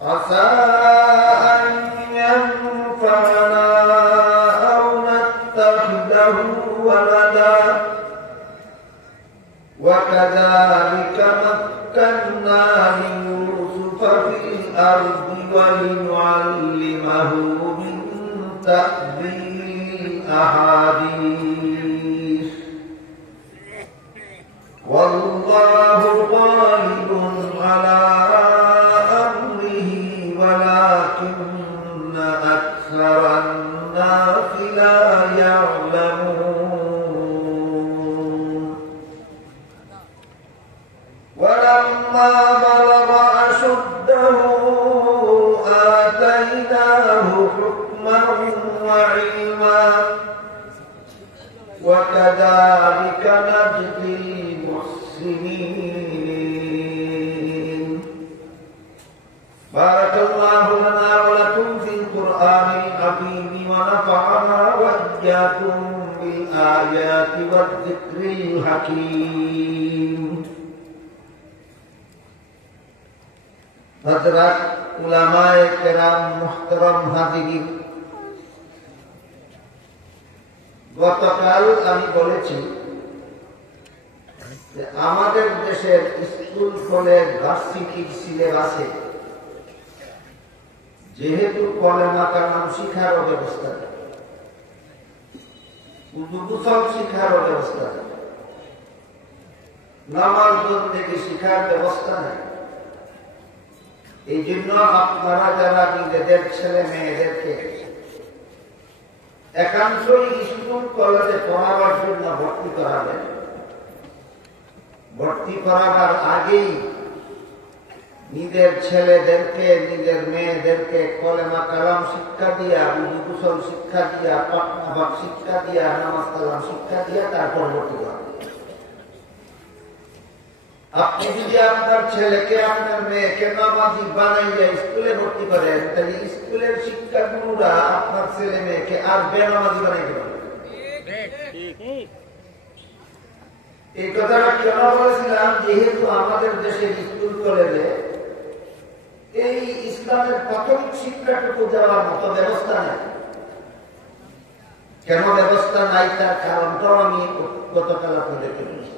عسى أن ينفعنا أو نتخذه ولدا وكذلك مكنا ليوسف في الأرض ولنعلمه من تأويل الأحاديث والله غالب على أمره ولكن أكثر الناس لا يعلمون ولما بلغ أشده آتيناه حكما وعلما وكذلك نجزي المحسنين بارك الله لنا ولكم في القرآن العظيم ونفعنا وإياكم بالآيات والذكر الحكيم হযরত উলামায়ে কেরাম মুহতারাম হাজিরিন, গতকাল আমি বলেছি যে আমাদের দেশের স্কুল কলেজ ভার্সিটির সিলেবাসে যেহেতু কলেমা কালাম শিক্ষার ব্যবস্থা নেই, গোসল শিক্ষার ব্যবস্থা নেই, নামাজ থেকে শিক্ষার ব্যবস্থা নেই, এই জন্য আপনারা যারা নিজেদের ছেলে মেয়েদেরকে একাংশই স্কুল কলেজে পড়াবার জন্য ভর্তি করাবেন, ভর্তি করাবার আগেই নিজের ছেলেদেরকে নিজের মেয়েদেরকে কলেমা কালাম শিক্ষা দিয়া, গোসল শিক্ষা দিয়া, পাক শিক্ষা দিয়া, নামাজ কালাম শিক্ষা দিয়া তারপর ভর্তি করাবেন। আপনি যদি আপনার ছেলেকে আপনার মেয়েকে নামাজি বানাইয়া স্কুলে ভর্তি করেন, তাহলে স্কুলের শিক্ষা গুরুরা আপনার ছেলে মেয়েকে আর বেনামাজি বানাইতে পারে। এই কথাটা কেন বলেছিলাম? যেহেতু আমাদের দেশের স্কুল কলেজে এই ইসলামের প্রাথমিক শিক্ষাটুকু দেওয়ার মতো ব্যবস্থা নেই। কেন ব্যবস্থা নাই তার কারণটাও আমি গতকাল আপনাদেরকে বলেছি।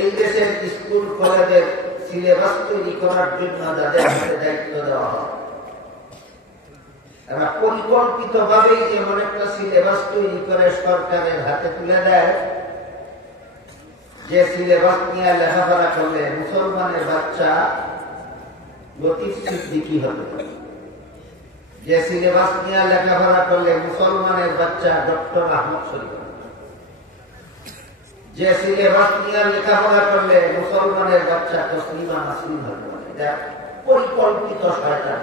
এই দেশের স্কুল কলেজের সিলেবাস তৈরি করার জন্য যাদের হাতে দায়িত্ব দেওয়া হয়, তারা পরিকল্পিত ভাবেই এমন একটা সিলেবাস তৈরি করে সরকারের হাতে তুলে দেয় যে সিলেবাস নিয়ে লেখাপড়া করলে মুসলমানের বাচ্চা লতিফ সিদ্দিকী হবে, যে সিলেবাস নিয়ে লেখাপড়া করলে মুসলমানের বাচ্চা ডক্টর আহমদ শরীফ, যে সিলেবাস নিয়ে লেখাপড়া করলে মুসলমানের বাচ্চা তসলিমা নাসরিন হবে। এটা পরিকল্পিত শয়তান।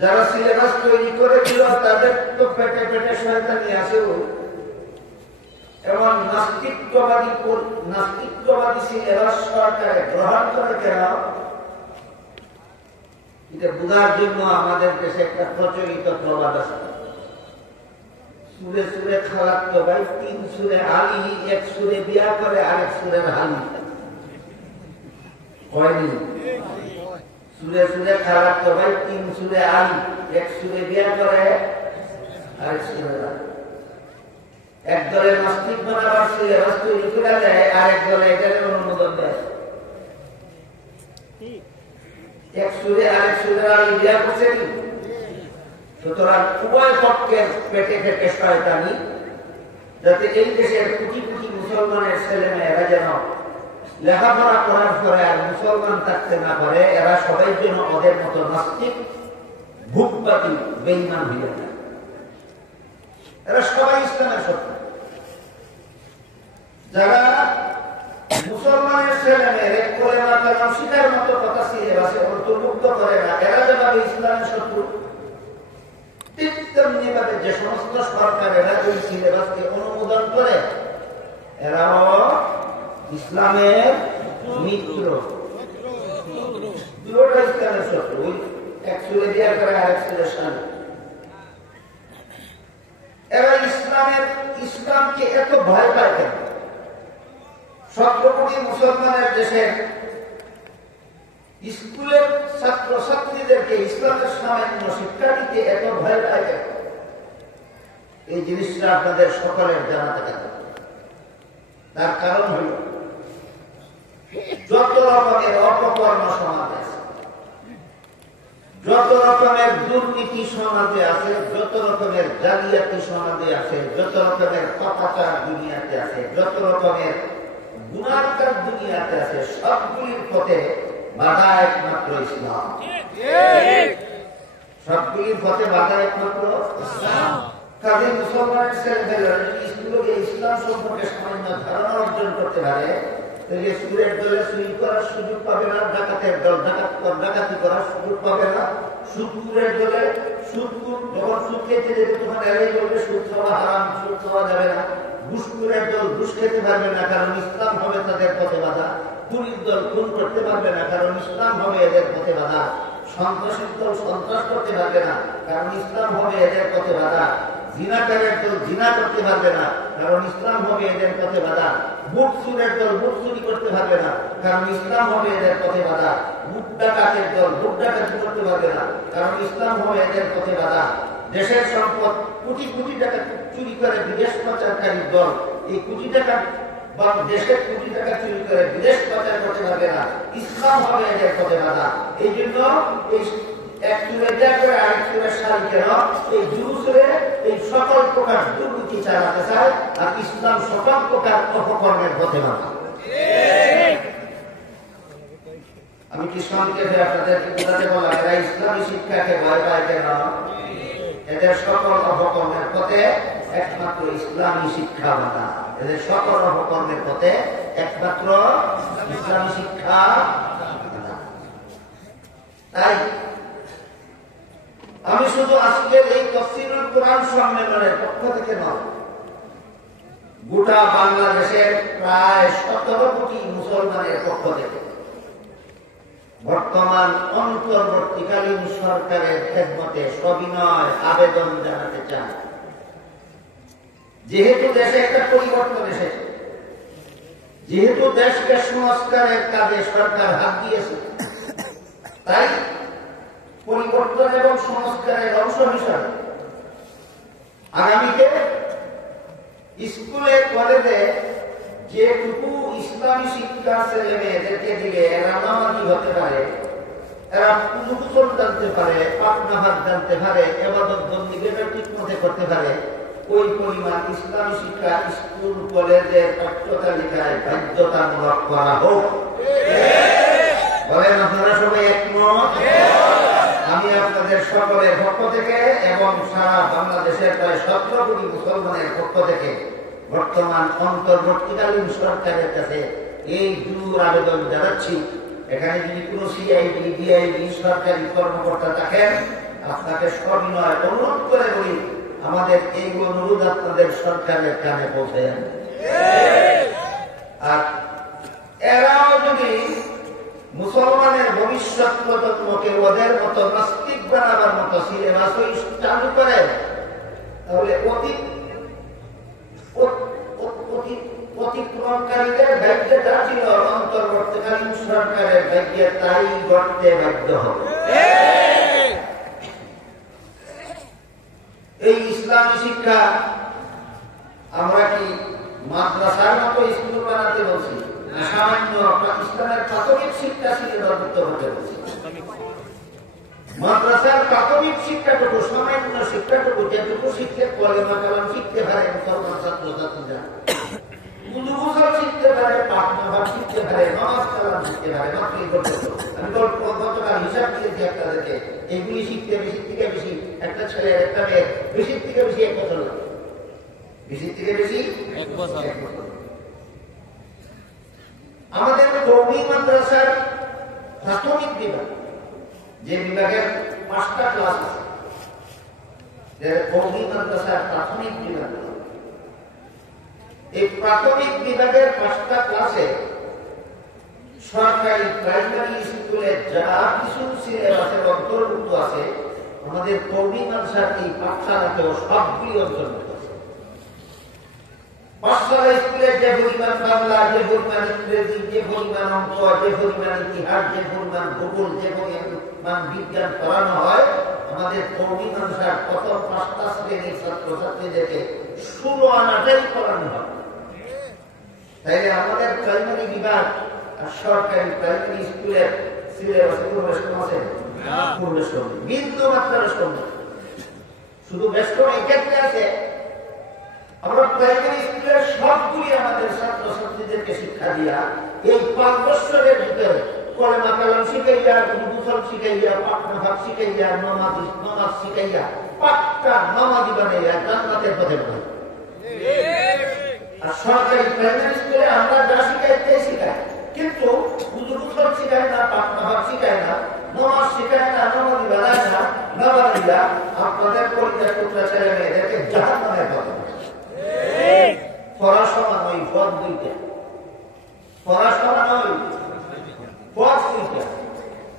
যারা সিলেবাস তৈরি করেছিল তাদের তো পেটে পেটে শয়তানি আছেও, এবং নাস্তিকবাদী সিলেবাস সরকারে গ্রহণ করে কেন, এটা বোঝার জন্য আমাদের দেশে একটা প্রচলিত প্রবাদ আছে, সুরে সুরে খালাতো ভাই, 3 সুরে আলী, 1 সুরে বিয়া করে আরেক সুরের হালি হয়নি। সুরে সুরে খালাতো ভাই, 3 সুরে আলী, 1 সুরে বিয়া করে আরেক সুরের হালি। এক দলের নাস্তিক বানাবার সিলেবাস তৈরি করে দেয়, আরেক দলে এটার অনুমোদন দেয়। 1 সুরে আরেক সুরের আলী বিয়া করছে কি? সুতরাং উভয় পক্ষের পেটে পেটে শয়তানি, যাতে এই দেশের কোটি কোটি মুসলমানের ছেলে মেয়েরা যেন লেখাপড়া করার পরে আর মুসলমান থাকতে না পারে, এরা সবাই যেন ওদের মতো নাস্তিক, ভূতবাদী, বেঈমান হয়ে যায়। এরা সবাই ইসলামের শত্রু। যারা মুসলমানের ছেলে মেয়েদের কলেমা কালাম শিখার মতো কথা সিলেবাসে অন্তর্ভুক্ত করে না, এরা যেভাবে ইসলামের শত্রু, তেমনি ভাবে যে সমস্ত সরকারেরা এই সিলেবাসকে অনুমোদন করে এরাও ইসলামের মিত্র, দুটোটা ইসলামের শত্রু। ওই এক সুরে দিয়া করে আরেক সুরে শামিল। এরা ইসলামকে এত ভয় পায় কেন? 17 কোটি মুসলমানের দেশের স্কুলের ছাত্রছাত্রীদেরকে ইসলামের সামান্য শিক্ষা দিতে এত ভয় লাগে, এই জিনিসটা আপনাদের সকলের জানা থাকে। তার কারণ হল যত রকমের অপকর্ম সমাজে আছে, যত রকমের দুর্নীতি সমাজে আছে, যত রকমের জালিয়াতি সমাজে আছে, যত রকমের পাপাচার দুনিয়াতে আছে, যত রকমের গুণাকার দুনিয়াতে আছে, সবগুলির পথে বাধা একমাত্র ইসলাম। সবগুলির পথে বাধা একমাত্র ইসলাম। কাজে মুসলমানের ছেলেমেয়েরা যদি স্কুলে ইসলাম সম্পর্কে সামান্য ধারণা অর্জন করতে পারে, তাহলে সুরের দলে চুরি করার সুযোগ পাবে না, ডাকাতের দল ডাকাতি করার সুযোগ পাবে না, সুদপুরের দলে সুদপুর যখন সুদ খেতে যেতে তখন এরাই বলবে সুদ খাওয়া হারাম, সুদ খাওয়া যাবে না। ঘুষখোরের দল ঘুষ খেতে পারবে না, কারণ ইসলাম হবে তাদের পথে বাধা। খুনির দল খুন করতে পারবে না, কারণ ইসলাম হবে এদের পথে বাধা। সন্ত্রাসের দল সন্ত্রাস করতে পারবে না, কারণ ইসলাম হবে এদের পথে বাধা। জিনাকারের দল জিনা করতে পারবে না, কারণ ইসলাম হবে এদের পথে বাধা। বুট চুরের দল বুট চুরি করতে পারবে না, কারণ ইসলাম হবে এদের পথে বাধা। বুট ডাকাতের দল বুট ডাকাতি করতে পারবে না, কারণ ইসলাম হবে এদের পথে বাধা। দেশের সম্পদ কোটি কোটি টাকা চুরি করে বিদেশ পাচারকারী দল এই কোটি টাকা বা দেশের কোটি টাকা চুরি করে বিদেশ পাচার করতে পারবে না, ইসলাম হবে এদের পথে বাধা। এই জন্য এই এক চুরে দেয়া করে আরেক চুরের সারি কেন এই জুলুসে এই সকল প্রকার দুর্নীতি চালাতে চায়, আর ইসলাম সকল প্রকার অপকর্মের পথে বাধা। আমি কি সংক্ষেপে আপনাদেরকে বোঝাতে বললাম, এরা ইসলামী শিক্ষাকে ভয় পায় কেন? এদের সকল অপকর্মের পথে একমাত্র ইসলামী শিক্ষা বাধা। এদের সকল অপকর্মের পথে একমাত্র ইসলামী শিক্ষা বাধা। তাই আমি শুধু আজকের এই তাফসীরুল কোরআন সম্মেলনের পক্ষ থেকে নয়, গোটা বাংলাদেশের প্রায় 17 কোটি মুসলমানের পক্ষ থেকে বর্তমান অন্তর্বর্তীকালীন সরকারের খেদমতে সবিনয় আবেদন জানাতে চান, যেহেতু দেশে একটা পরিবর্তন এসেছে, যেহেতু দেশকে সংস্কারের কাজে সরকার হাত দিয়েছে, তাই পরিবর্তন এবং সংস্কারের অংশ হিসাবে আগামীতে স্কুলে কলেজে যেটুকু ইসলামী শিক্ষা ছেলে মেয়েদেরকে দিলে এরা নামাজি হতে পারে, এরা পুজো জানতে পারে, পাপনাহার জানতে পারে, এবাদত বন্দিগিটা ঠিক মতে করতে পারে, ওই পরিমাণ ইসলামী শিক্ষা স্কুল কলেজের পাঠ্যতালিকায় বাধ্যতামূলক করা হোক। বলেন আপনারা সবাই একমত? আমি আপনাদের সকলের পক্ষ থেকে এবং সারা বাংলাদেশের প্রায় 17 কোটি মুসলমানের পক্ষ থেকে বর্তমান অন্তর্বর্তীকালীন সরকারের কাছে এই জোর আবেদন জানাচ্ছি। এখানে যদি কোনো সিআইডি ডিআইডি সরকারি কর্মকর্তা থাকেন, আপনাকে সবিনয় অনুরোধ করে বলি, আমাদের এই অনুরোধ আপনাদের সরকারের কানে পৌঁছে যান। আর এরাও যদি মুসলমানের ভবিষ্যৎ প্রজন্মকে ওদের মতো নাস্তিক বানাবার মতো সিলেবাস চালু করে, তাহলে অতিক্রমকারীদের ভাগ্যে যা ছিল অন্তর্বর্তীকালীন সরকারের ভাগ্যে তাই ঘটতে বাধ্য হবে। এই ইসলামী শিক্ষা আমরা কি মাদ্রাসার মতো স্কুল বানাতে বলছি, সামান্য ইসলামের প্রাথমিক শিক্ষা সিলেবাসভুক্ত হতে বলছি? মাদ্রাসার প্রাথমিক শিক্ষাটুকু, সামান্য শিক্ষাটুকু যেটুকু শিখতে কলেমা কালাম শিখতে পারে মুসলমান ছাত্রছাত্রীরা, উজু শিখতে পারে, পাঠনাভাব শিখতে পারে, নামাজ কালাম শিখতে পারে, মাতৃ পর্যন্ত। আমি গতকাল হিসাব দিয়েছি আপনাদেরকে, এইগুলি শিখতে বেশি থেকে বেশি একটা ছেলের একটা মেয়ের বেশি থেকে বেশি 1 বছর লাগে, বেশি থেকে বেশি 1 বছর। আমাদের কওমি মাদ্রাসার প্রাথমিক বিভাগ, যে বিভাগের 5টা ক্লাস আছে, কওমি মাদ্রাসার প্রাথমিক বিভাগ, এই প্রাথমিক বিভাগের 5টা ক্লাসে সরকারি প্রাইমারি স্কুলে যা কিছু সিলেবাসের অন্তর্ভুক্ত আছে, আমাদের কওমি মাদ্রাসার এই পাঠশালাতেও সবগুলি অন্তর্ভুক্ত আছে। পাঠশালা স্কুলে যে পরিমাণ বাংলা, যে পরিমাণ ইংরেজি, যে পরিমাণ অঙ্ক, যে পরিমাণ ইতিহাস, যে পরিমাণ ভূগোল, যে পরিমাণ বিজ্ঞান পড়ানো হয়, আমাদের কওমি মাদ্রাসার প্রথম 5টা শ্রেণীর ছাত্রছাত্রীদেরকে 16 আনাটাই পড়ানো হয়। তাইলে আমাদের প্রাইমারি বিভাগ আর সরকারি প্রাইমারি স্কুলের সিলেবাসে পূর্বেশন আছে, পূর্বেশন বিন্দু মাত্রার সঙ্গে শুধু বেষ্টন এক্ষেত্রে আছে। আমরা প্রাইমারি স্কুলের সবগুলি আমাদের ছাত্রছাত্রীদেরকে শিক্ষা দিয়া এই 5 বছরের ভিতরে কলেমা কালাম শিখাইয়া, গুসল শিখাইয়া, পাটনা ভাব শিখাইয়া, নামাজ শিখাইয়া, পাক্কা নামাজি বানাইয়া জান্নাতের পথে বানাই। আর সরকারি প্রাইমারি স্কুলে আমরা যা শিখাই তাই শিখাই, কিন্তু গুসল শিখায় না, পাটনা ভাব শিখায় না, নামাজ শিখায় না, নামাজি বানায় না, না বানাইয়া আপনাদের পরিচয় পুত্রা ছেলে মেয়েদেরকে জাহান্নামের পথে পড়াশোনা নয়, পথ দুইটা। পড়াশোনা নয়, পথ দুইটা।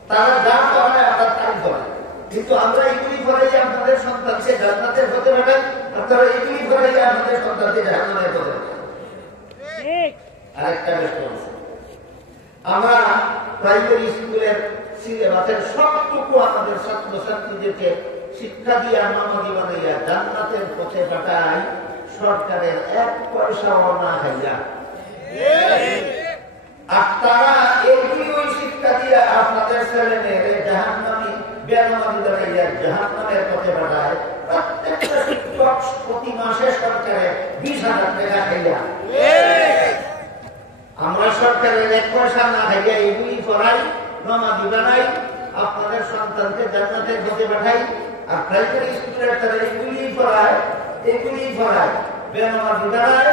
তারা যা পড়ায় আমরা তাই পড়াই, কিন্তু আমরা এগুলি পড়াই আপনাদের সন্তানকে জান্নাতের পথে পাঠাই, আর তারা এগুলি পড়াই আপনাদের সন্তানকে জাহান্নামের পথে পাঠাই। আরেকটা বেশ আছে, আমরা প্রাইমারি স্কুলের সিলেবাসের সবটুকু আমাদের ছাত্রছাত্রীদেরকে শিক্ষা দিয়ে নামাজি বানাইয়া জান্নাতের পথে পাঠাই, সরকারের 1 পয়সাও না খাইয়া। আর তারা এগুলি ওই শিক্ষা দিয়ে আপনাদের ছেলে মেয়েদের জাহান্নামী বেনামাজি বানাইয়া জাহান্নামের পথে পাঠায়। প্রত্যেকটা শিক্ষক প্রতি মাসে সরকারের 20,000 টাকা খাইয়া। আমরা সরকারের 1 পয়সা না খাইয়া এগুলি পড়াই, নামাজি বানাই, আপনাদের সন্তানকে জান্নাতের পথে পাঠাই। আর প্রাইমারি স্কুলের তারা এগুলি পড়ায়, বেনামাজি বানায়,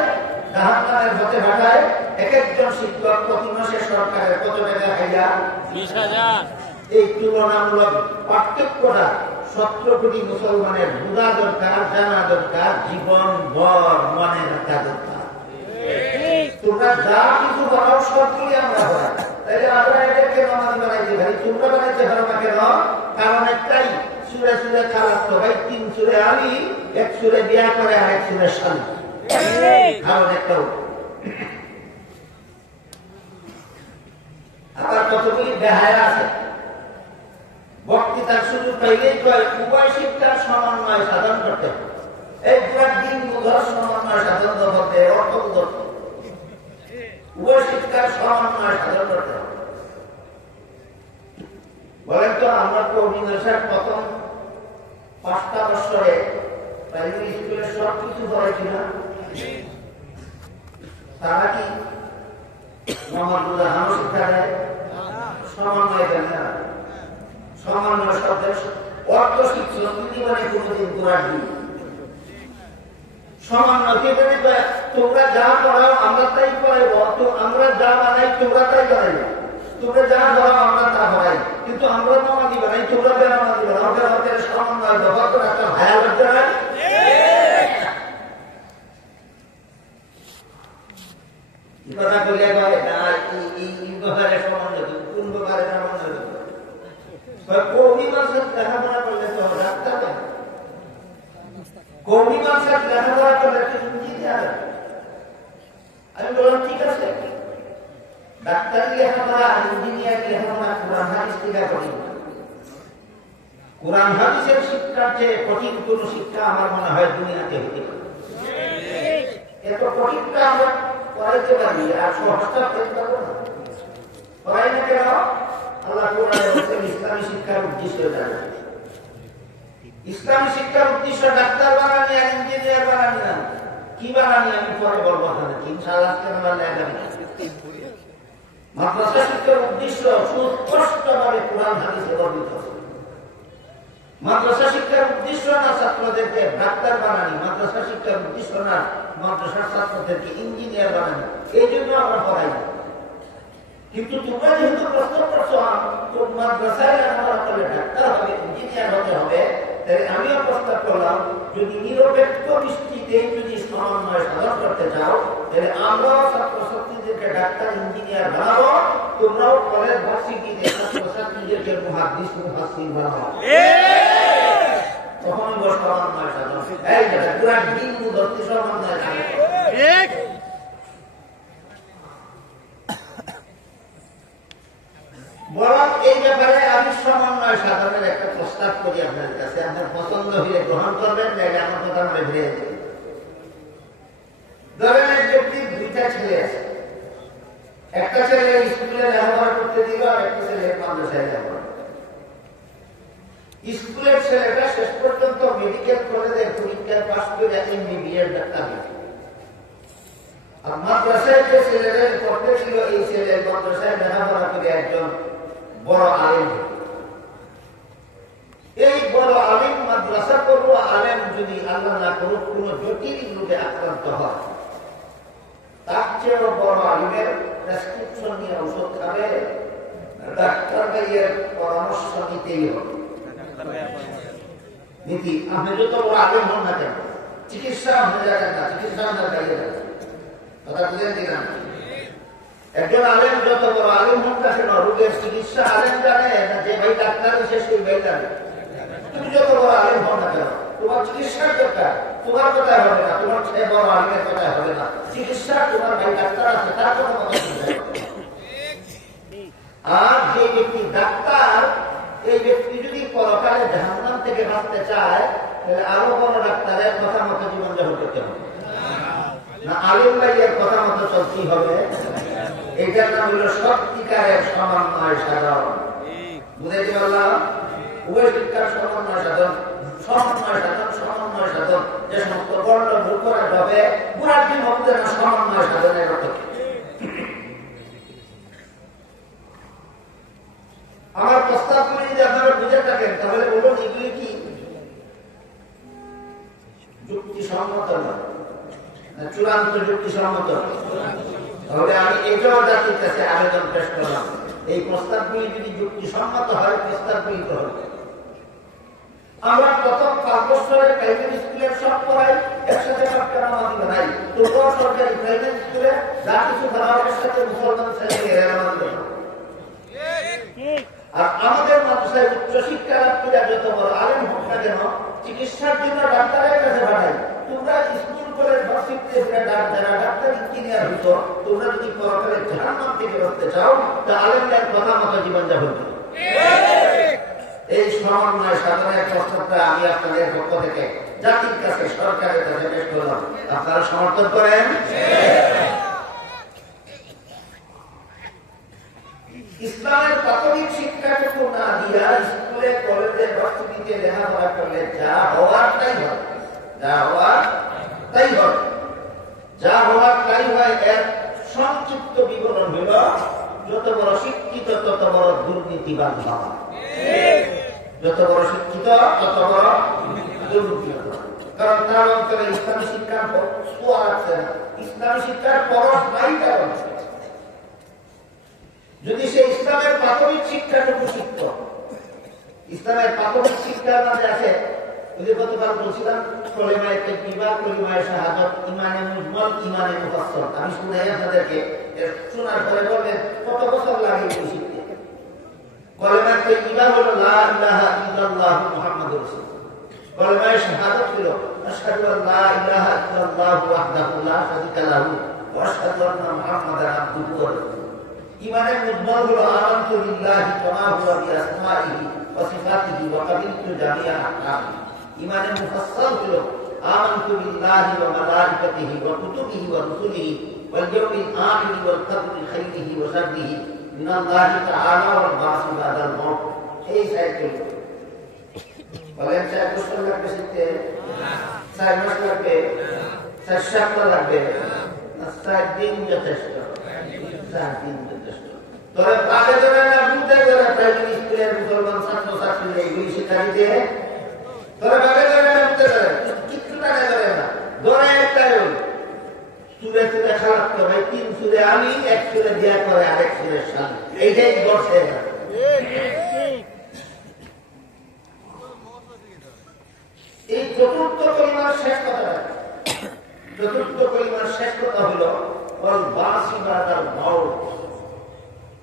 জাহান্নামের পথে পাঠায়। এক একজন শিক্ষক প্রতি মাসে সরকারের কত টাকা খাইয়া? 20,000। এই তুলনামূলক পার্থক্যটা 17 কোটি মুসলমানের বোঝা দরকার, জানা দরকার, জীবন ভর মনে রাখা দরকার। তোমরা যা কিছু বানাও সবগুলি আমরা বানাই, তাইলে আমরা এদেরকে নামাজি বানাইতে পারি, তোমরা বানাইতে পারো না কেন? কারণ একটাই, সুরে সুরে খারাপ তো ভাই, 3 সুরে আলী, 1 সুরে বিয়া করে আর 1 সুরে শালী। কারণ একটাও। আবার কতগুলি বেহায়া আছে, বক্তৃতার সুযোগ পাইলেই কয় উভয় শিক্ষার সমন্বয় সাধন করতে হবে। এই পুরা দিন বুঝার সমন্বয় সাধন করতে অর্থ বুঝতে, উভয় শিক্ষার সমন্বয় সাধন করতে হবে। বলেন তো, আমরা কওমি মাদ্রাসার প্রথম 5টা বছরে প্রাইমারি স্কুলে সব কিছু পড়াইছি না? তারা কি মোহাম্মদুল্লাহ শিক্ষা দেয়? সমন্বয় দেন না। সমন্বয় শব্দের অর্থ শিক্ষক জীবনে কোনদিন কোরআন দিই সমন্বয়। তোমরা যা পড়াও আমরা তাই পড়াইব, তো আমরা যা বানাই তোমরা তাই বানাইব, তোমরা যা পড়াও আমরা তা পড়াই, কিন্তু আমরা নামাজি বানাই, তোমরা বেনামাজি বানাও। ওদের সমন্বয় ব্যবহার করে একটা ভায়া করতে হয়। কথা বলে ব্যাপারে সমন্বয়, কোন ব্যাপারে সমন্বয়? কওমি মাদ্রাসার লেখাপড়া করলে তো ডাক্তার হবে, কওমি মাদ্রাসার লেখাপড়া করলে তো ইঞ্জিনিয়ার। আমি বললাম ঠিক আছে, ডাক্তার লেখাপড়া, ইঞ্জিনিয়ার লেখাপড়া কোরআন হাদিস শিক্ষা করি। কোরআন হাদিসের শিক্ষার চেয়ে কঠিন কোন শিক্ষা আমার মনে হয় দুনিয়াতে হতে পারে। এত কঠিনটা আমরা পড়াইতে পারি, আর সহজটা পেতে পারবো না। পড়াই না কেন? আল্লাহ কোরআনে বলেছেন ইসলামী শিক্ষার উদ্দেশ্য জানা। ইসলামী শিক্ষার উদ্দেশ্য ডাক্তার বানানি আর ইঞ্জিনিয়ার বানানি না। কি বানানি আমি পরে বলবো, ইনশাআল্লাহ। মাদ্রাসা শিক্ষার উদ্দেশ্য সুস্পষ্টভাবে কোরআন হাদিসে বর্ণিত আছে। মাদ্রাসা শিক্ষার উদ্দেশ্য না ছাত্রদেরকে ডাক্তার বানানি, মাদ্রাসা শিক্ষার উদ্দেশ্য না মাদ্রাসার ছাত্রদেরকে ইঞ্জিনিয়ার বানানি। এই জন্য আমরা পড়াই। কিন্তু তোমরা যেহেতু প্রশ্ন করছো মাদ্রাসায় লেখাপড়া করলে ডাক্তার হবে, ইঞ্জিনিয়ার হতে হবে, তাই আমিও প্রস্তাব করলাম যদি নিরপেক্ষ দৃষ্টিতে যদি সমন্বয় সাধন করতে চাও, তাহলে আমরাও ছাত্রছাত্রীদেরকে ডাক্তার ইঞ্জিনিয়ার বানাবো, তোমরাও কলেজ ভার্সিটিতে ছাত্রছাত্রীদেরকে মুহাদ্দিস মুফাসসির বানাবো। তখনই সমন্বয় সাধন। এই পুরা দিন ধরতে সমন্বয় সাধন। সমন্বয় সাধনের একটা প্রস্তাব করি আপনার কাছে, আপনার পছন্দ হলে গ্রহণ করবেন, নাইলে আমার কথা মনে ভেবে দেবেন। ধরেন এক ব্যক্তির দুইটা ছেলে আছে, একটা ছেলে স্কুলে লেখাপড়া করতে দিল, আর একটা ছেলে মাদ্রাসায় লেখাপড়া। স্কুলের ছেলেটা শেষ পর্যন্ত মেডিকেল কলেজের পরীক্ষায় পাস করে MBBS ডাক্তার হয়েছে। আর মাদ্রাসায় যে ছেলেরা পড়তে ছিল, এই ছেলে মাদ্রাসায় লেখাপড়া করে একজন বড় আলেম। এই বড় আলেম, মাদ্রাসা করবো আলেম যদি আল্লাহ না করুক কোন জটিল রোগে আক্রান্ত হয়, তার চেয়েও বড় আলিমের প্রেসক্রিপশন নিয়ে ওষুধ খাবে, ডাক্তার ভাইয়ের পরামর্শ নিতেই হবে। নীতি আপনি যত বড় আলিম হন না কেন, চিকিৎসা হয়ে যাবেন না, চিকিৎসা আপনার গাইয়ে যাবে। কথা বুঝেন কিনা? একজন আলেম যত বড় আলিম হন না কেন, রোগের চিকিৎসা আলেম জানে না, যে ভাই ডাক্তার শেষ করে ভাই জানে। তুমি যত বড় আলিম হন না কেন, তোমার চিকিৎসার দরকার, তোমার কথায় হবে না, তোমার ছেলে বড় আলিমের কথায় হবে না। চিকিৎসা তোমার ভাই ডাক্তার আছে, তার কথা কথা শুনতে হবে। আর যে ব্যক্তি ডাক্তার, এই ব্যক্তি যদি পরকালে জাহান্নাম থেকে বাঁচতে চায়, তাহলে আরো বড় ডাক্তারের কথা মতো জীবনযাপন করতে হবে না, আলিম ভাইয়ের কথা মতো চলতেই হবে। এটার নাম হলো সত্যিকারের সমন্বয় সাধন। বুঝেছি বললাম? উভয় শিক্ষার সমন্বয় সাধন, সমন্বয় সাধন, সমন্বয় সাধন। যে সমস্ত বর্ণ ভূকরা হবে পুরার দিন হবে না সমন্বয় সাধনের অর্থ। আমার প্রস্তাবগুলি যদি আপনারা বুঝে থাকেন, তাহলে বলুন এগুলি কি যুক্তিসম্মত নয়, চূড়ান্ত যুক্তিসম্মত? তাহলে আমি এটাও জাতির কাছে আবেদন পেশ করলাম, এই প্রস্তাবগুলি যদি যুক্তিসম্মত হয়, প্রস্তাবগুলি তো হবে। আমরা প্রথম 5 বছরের প্রাইমারি স্কুলের সব পড়াই, একসাথে সবটা নামাজি বানাই। তোমরাও সরকারি প্রাইমারি স্কুলে যা কিছু বানাবের সাথে মুসলমান ছেলেমেয়েরা নামাজি বানাবো। আর আমাদের মাদ্রাসায় উচ্চশিক্ষা লাভ করে যত বড় আলেম হোক না কেন, চিকিৎসার জন্য ডাক্তারের কাছে পাঠাই। তোমরা স্কুল কলেজ ভার্সিটিতে যারা ডাক্তার ইঞ্জিনিয়ার হতো, তোমরা যদি পরকালে জাহান্নাম থেকে বাঁচতে চাও, তা আলেমদের কথা মতো জীবনযাপন করো। এই সমন্বয় সাধনের প্রস্তাবটা আমি আপনাদের পক্ষ থেকে জাতির কাছে, সরকারের কাছে পেশ করলাম। আপনারা সমর্থন করেন? ইসলামের প্রাথমিক শিক্ষাটুকু না দিয়া স্কুলে কলেজে ভার্সিটিতে লেখাপড়া করলে যা হওয়ার তাই হয়, যা হওয়ার তাই হয়, যা হওয়ার তাই হয়। এর সংক্ষিপ্ত বিবরণ হল, যত বড় শিক্ষিত তত বড় দুর্নীতিবাদ হওয়া, যত বড় শিক্ষিত তত বড় দুর্নীতিবাদ। কারণ তার অন্তরে ইসলামী শিক্ষার ছোঁয়া আছে না, ইসলামী শিক্ষার পরশ নাই তার অন্তরে। যদি সে ইসলামের প্রাথমিক শিক্ষাটুকু শিখত, ইসলামের প্রাথমিক শিক্ষার মধ্যে আছে, গতকাল বলছিলাম কলিমায়ে তাকবীর, কলিমায়ে শাহাদাত, ইমানে মুজমাল, ইমানে মুফাসসাল। আমি শুনাই আপনাদেরকে, শোনার পরে বলবেন কত বছর লাগে এই শিখতে। কলিমায়ে তাকবীর হলো লা ইলাহা ইল্লাল্লাহ মুহাম্মাদুর রাসূলুল্লাহ। কলিমায়ে শাহাদাত হলো আশহাদু আল্লা ইলাহা ইল্লাল্লাহ ওয়াহদাহু লা শারীকা লাহু ওয়া আশহাদু আন্না মুহাম্মাদান আবদুহু ওয়া রাসূলুহু। ইমানে মুজমাল হলো আমানতু বিল্লাহি কামা হুয়া বিআসমাইহি ওয়া সিফাতিহি ওয়া কাবিলতু জামিআ আহকামিহি। ইমানে মুফাসসাল হলো আমানতু বিল্লাহি ওয়া মালাইকাতিহি ওয়া কুতুবিহি ওয়া রুসুলিহি ওয়াল ইয়াউমিল আখির ওয়াল কদরি খাইরিহি ওয়া শাররিহি মিনাল্লাহি তাআলা ওয়াল বাসি বাদাল মাউত। এই সাইকেল বলেন 4 বছর লাগবে শিখতে, 4 মাস লাগবে, 4 সপ্তাহ লাগবে, 4 দিন যথেষ্ট, 4 দিন যথেষ্ট। তবে বাগে ধরে না বুঝতে ধরে প্রাইমারি স্কুলের মুসলমান ছাত্রছাত্রীরা এগুলি শিক্ষা দিতে, তবে বাগে ধরে না বুঝতে ধরে, কিছু টাকা ধরে না, ধরে একটাই সুরে সুরে খারাপ তো ভাই, 3 সুরে আমি, 1 সুরে দেয়া করে আরেক সুরের সামনে, এইটাই বসে না। এই চতুর্থ কলিমার শেষ কথাটা, চতুর্থ কলিমার শেষ কথা হলো ওয়াল বাসি বাদাল মাউত।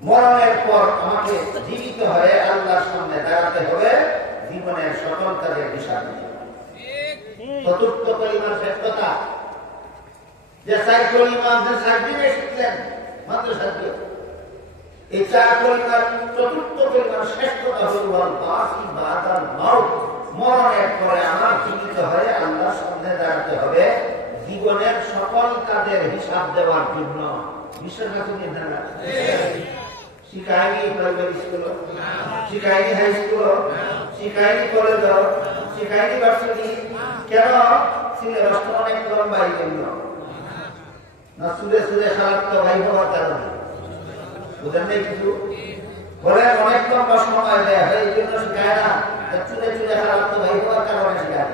মরণের পর আমাকে জীবিত হয়ে আল্লাহর সামনে দাঁড়াতে হবে, জীবনের সকল কাজের হিসাব দিতে হবে। চতুর্থ কলিমার শেষ কথা, যে 4 কলিমা আপনি 4 দিনে শিখলেন মাত্র 7 দিন, এই চার পরিমাণ চতুর্থ পরিমাণ শ্রেষ্ঠতা হল মরণের পরে আমার জীবিত হয়ে আল্লাহর সামনে দাঁড়াতে হবে জীবনের সকল কাজের হিসাব দেওয়ার জন্য। বিশ্বাস আছে কিনা? শিখায়নি প্রাইমারি স্কুল, শিখায়নি হাই স্কুল, শিখায়নি কলেজ, শিখায়নি ভার্সিটি। কেন? সিলেবাস অনেক লম্বা এই জন্য না, সুরে সুরে খারাপ তো ভাই হওয়ার কারণে। বুঝেন নাই কিছু? বলে অনেক লম্বা সময় দেয় হয় এই জন্য শিখায় না, চুলে চুলে খারাপ তো ভাই হওয়ার কারণে শিখায়।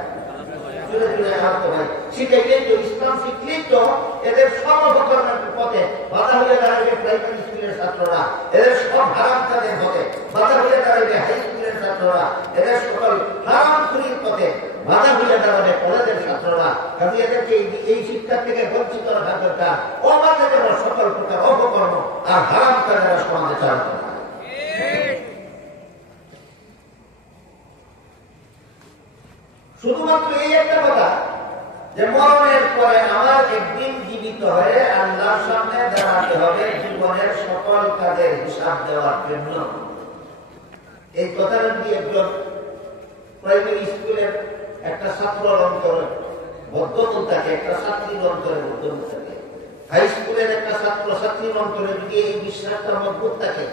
চুলে চুলে খারাপ তো ভাই শিখাইলেই তো, ইসলাম শিখলেই তো এদের সব অপকর্মের পথে বাধা হয়ে দাঁড়াবে প্রাইমারি স্কুলের ছাত্ররা, এদের সব হারাম কাজের পথে বাধা হয়ে দাঁড়াবে হাই স্কুলের ছাত্ররা, এদের সকল হারাম খুরির পথে বাধা হয়ে দাঁড়াবে কলেজের ছাত্ররা। কাজে এদেরকে এই শিক্ষা থেকে বঞ্চিত রাখা দরকার। অবাধে যেন সকল প্রকার অপকর্ম আর হারাম কাজেরা সমাজে চালাতে পারে। শুধুমাত্র এই একটা কথা যে মরণের পরে আমার একদিন জীবিত হয়ে আল্লাহর সামনে দাঁড়াতে হবে জীবনের সকল কাজের হিসাব দেওয়ার জন্য। এই কথাটা দিয়ে একজন প্রাইমারি স্কুলের একটা ছাত্রের অন্তরে বদ্ধমূল থাকে, একটা ছাত্রীর অন্তরে বদ্ধমূল থাকে। হাই স্কুলের একটা ছাত্র ছাত্রীর অন্তরে যদি এই বিশ্বাসটা মজবুত থাকে,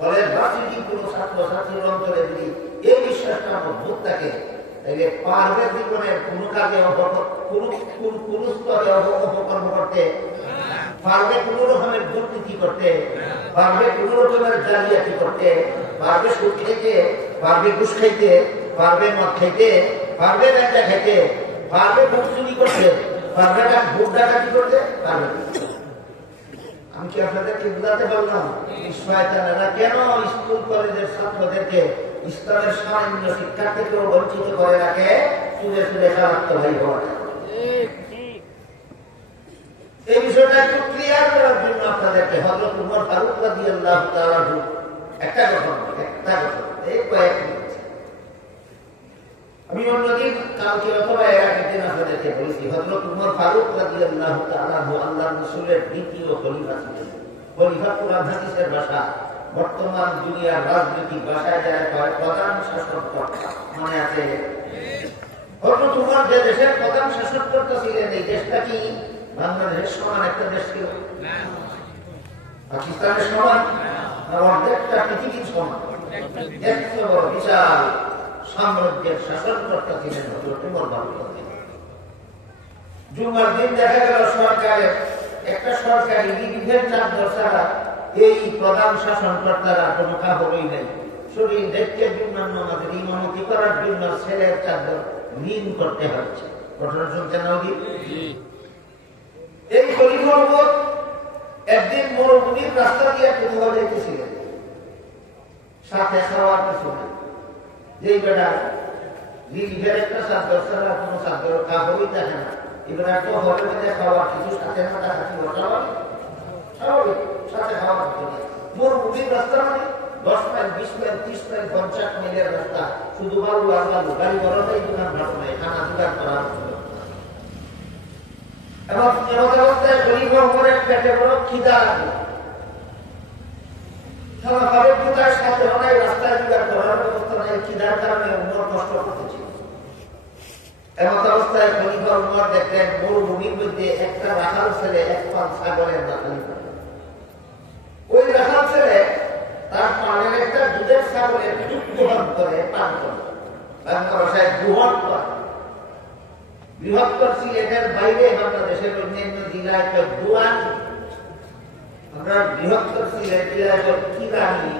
কলেজ ভার্সিটি কোনো ছাত্র ছাত্রীর অন্তরে যদি এই বিশ্বাসটা মজবুত থাকে, তাহলে পারবে জীবনের কোনো কাজে কোন স্তরে অপকর্ম করতে পারবে, কোন রকমের দুর্নীতি করতে পারবে, কোন রকমের জালিয়াতি করতে পারবে, সুদ খাইতে পারবে, ঘুষ খাইতে পারবে, মদ খাইতে পারবে, গাঁজা খাইতে পারবে, ভোট চুরি করতে পারবে, ভোট ডাকাতি করতে পারবে। আমি কি আপনাদেরকে বোঝাতে পারলাম? শয়তানেরা কেন স্কুল কলেজের ছাত্রদেরকে ইসলামের সামান্য শিক্ষা থেকেও বঞ্চিত করে রাখে? চুলে চুলে খারাপ তো ভাই হওয়া। এই বিষয়টা একটু ক্লিয়ার করার জন্য আপনাদেরকে হযরত উমর ফারুক রাদিয়াল্লাহু তাআলা একটা কথা এই কয়েক মিনিট আমি অন্যদিন কালকে অথবা এর আগের দিন আপনাদেরকে বলেছি, হযরত উমর ফারুক রাদিয়াল্লাহু তাআলা আল্লাহর রাসূলের দ্বিতীয় খলিফা ছিলেন। খলিফা কুরআন হাদিসের ভাষা, বর্তমান দুনিয়ার রাজনৈতিক ভাষায় যারা প্রধান শাসনকর্তা মনে আছে। হযরত উমর যে দেশের প্রধান শাসনকর্তা ছিলেন, এই দেশটা কি বাংলাদেশের সমান একটা দেশ ছিল? পাকিস্তানের সমান? অর্ধেকটা পৃথিবীর সমান। এত বড় বিশাল সাম্রাজ্যের শাসনকর্তা ছিলেন হযরত উমর ফারুক। জুমার দিন দেখা গেল সরকারের একটা সরকারি বিধির চাদর ছাড়া এই প্রধান শাসনকর্তারা কোনো কাপড়ই নেই। শরীর দেখতে জুমার নামাজের ইমামতি করার জন্য ছেলের চাদর ঋণ করতে হচ্ছে। ঘটনা শুনছেন না? এই খলিফা ওমর একদিন মরুভূমির রাস্তা দিয়ে কোথাও যাইতেছিলেন, সাথে খাওয়ার কিছু নেই। যেই বেটা রিলিফের একটা চাদর ছাড়া কোনো চাদর কাপড়ই দেখে না, এবার তো ঘরের মধ্যে খাওয়ার কিছু সাথে না দেখাচ্ছি স্বাভাবিক, সাথে খাওয়ার কিছু নেই। মরুভূমির রাস্তা মানে 10 মাইল 20 মাইল 30 মাইল 50 মাইলের রাস্তা, শুধু বালু আর বালু, গাড়ি বড়টাই দোকান ভালো নেই, খানা জোগাড় করা। এবং এমন অবস্থায় খলিফা ওমরের পেটে বড় খিদা লাগলো। স্বাভাবিক খিদার সাথে অনেক রাস্তায় জোগাড় করার ব্যবস্থা নেই, খিদার কারণে ওমর কষ্ট করতেছে। এমন অবস্থায় খলিফা ওমর দেখলেন মরুভূমির মধ্যে একটা রাখাল ছেলে এক পাল ছাগলের দাখালি করে। ওই রাখাল ছেলে তার পানের একটা দুধের ছাগলের দুধ গ্রহণ করে পান করে, বাংলা ভাষায় গ্রহণ করে। বৃহত্তর সিলেটের বাইরে বাংলাদেশের অন্যান্য জেলায় দোয়ান, আমরা বৃহত্তর সিলেট জেলায় কিরানি,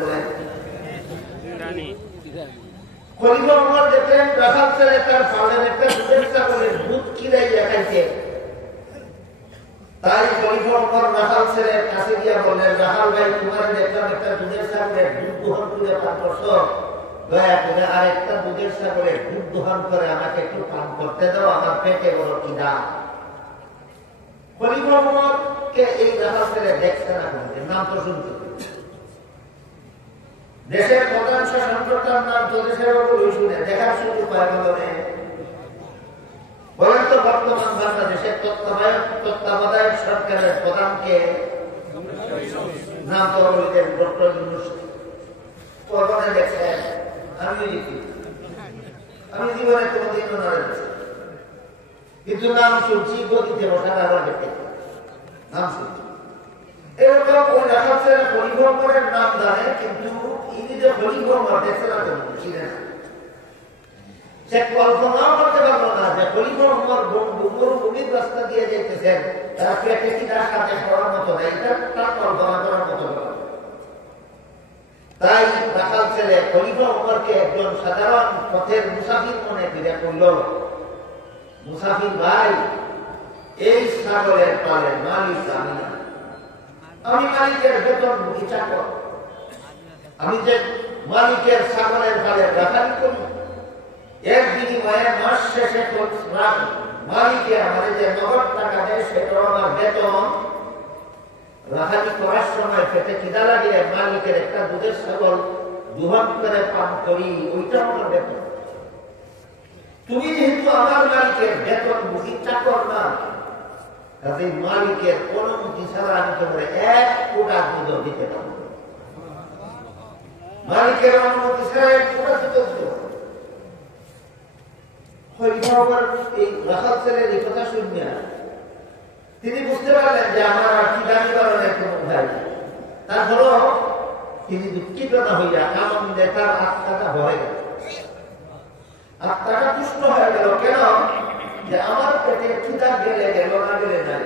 বলেন। খলিফা ওমর দেখলেন রাখাল ছেলে তার পানের একটা দুধের ছাগলের দুধ কিরাইয়া খাইছে। তাই খলিফা ওমর রাখাল ছেলের কাছে গিয়া বললেন, রাখাল ভাই, তোমার দেখলাম একটা দুধের ছাগলের দুধ দোহন করে পান করছো, দয়া করে আরেকটা দুধের ছাগলের দুধ দোহন করে আমাকে একটু পান করতে দাও, আমার পেটে বড় খিদা। খলিফা ওমর কে এই রাখাল ছেলে দেখছে না, নাম তো শুনতে। দেশের প্রধান শাসনকর্তার নাম তো দেশের ওপরই শুনে, দেখার সুযোগ পায় বলে। বলেন তো বর্তমান বাংলাদেশের তত্ত্বাবধায়ক সরকারের প্রধানকে? নাম তো বলতেন ডক্টর ইউনুস পর্বতে দেখছেন, আমি লিখি, আমি জীবনে কোনোদিন ওনারে কিন্তু নাম শুনছি গতিতে বসার আবার দেখতে নাম শুনছি। এরকম ওই রাখাচ্ছেন পরিভ্রমণের নাম জানে, কিন্তু ইনি যে পরিভ্রমণ দেখছে না কোনো ছিলেন না। সে কল্পনাও করতে পারলো না যে পরিভ্রমণ মরুভূমির রাস্তা দিয়ে যেতেছেন, তারা পেটে কি তার কাছে পড়ার মতো না, এটা তার কল্পনা করার মতো না। তাই রাখাল ছেলে পরিভ্রমণকে একজন সাধারণ পথের মুসাফির মনে ফিরে করল, মুসাফির ভাই, এই সাগরের পালের মালিক আমি না, আমি মালিকের বেতন ভুগি চাকর, আমি যে মালিকের সাগরের পালের রাখালি করি, এর বিনিময়ে মাস শেষে মালিকে আমাদের যে নগদ টাকা দেয় সেটাও আমার বেতন। রাখালি করার সময় পেটে খিদা লাগে, মালিকের একটা দুধের ছাগল দুহাত করে পান করি, ওইটা আমার বেতন। তুমি যেহেতু আমার মালিকের বেতন বুঝি চাকর না, কাজে মালিকের অনুমতি ছাড়া আমি তোমার এক কোটা দুধ দিতে পারবো, মালিকের অনুমতি ছাড়া এক কোটা দুধ দিতে পারবো। এই রাখাল ছেলের এই কথা শুনিয়া তিনি বুঝতে পারলেন যে আমার আর কি দাবি করার কোনো ভাই, তারপরও তিনি দুঃখিত না হইয়া আনন্দে তার আত্মাটা ভরে গেল, আত্মাটা তুষ্ট হয়ে গেল। কেন? যে আমার পেটে খিদা গেলে গেল না গেলে নাই,